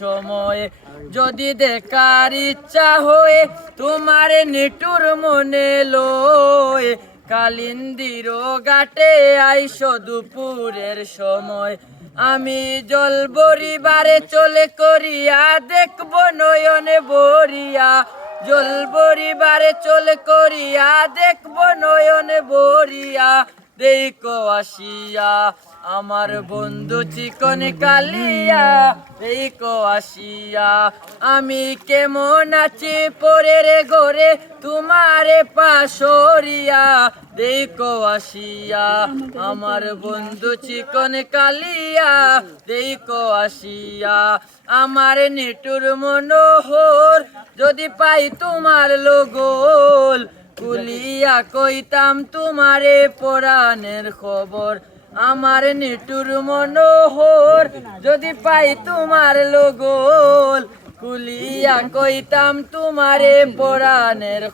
সময় যদি দেখার ইচ্ছা হয়ে তোমার নিটুর মনে লয় কালিন্দির ঘাটে আইসো দুপুরের সময় আমি জল বরিবারে চলে করিয়া দেখব নয়নে বরিয়া জল বরিবারে চলে করিয়া দেখব নয়নে বরিয়া দেখো আসিয়া আমার বন্ধু চিকন কালিয়া দেখো আসিয়া আমি কেমন আছি পরের ঘরে তোমারে পাশরিয়া দেখো আসিয়া আমার বন্ধু চিকন কালিয়া দেখো আসিয়া আমার নিটুর মনোহর যদি পাই তোমার লগল কুলিয়া কইতাম তোমারে পরাণের খবর আমার নিটুর মনোহর যদি পাই তোমার লগল কুলিয়া কইতাম তোমারে পরাণের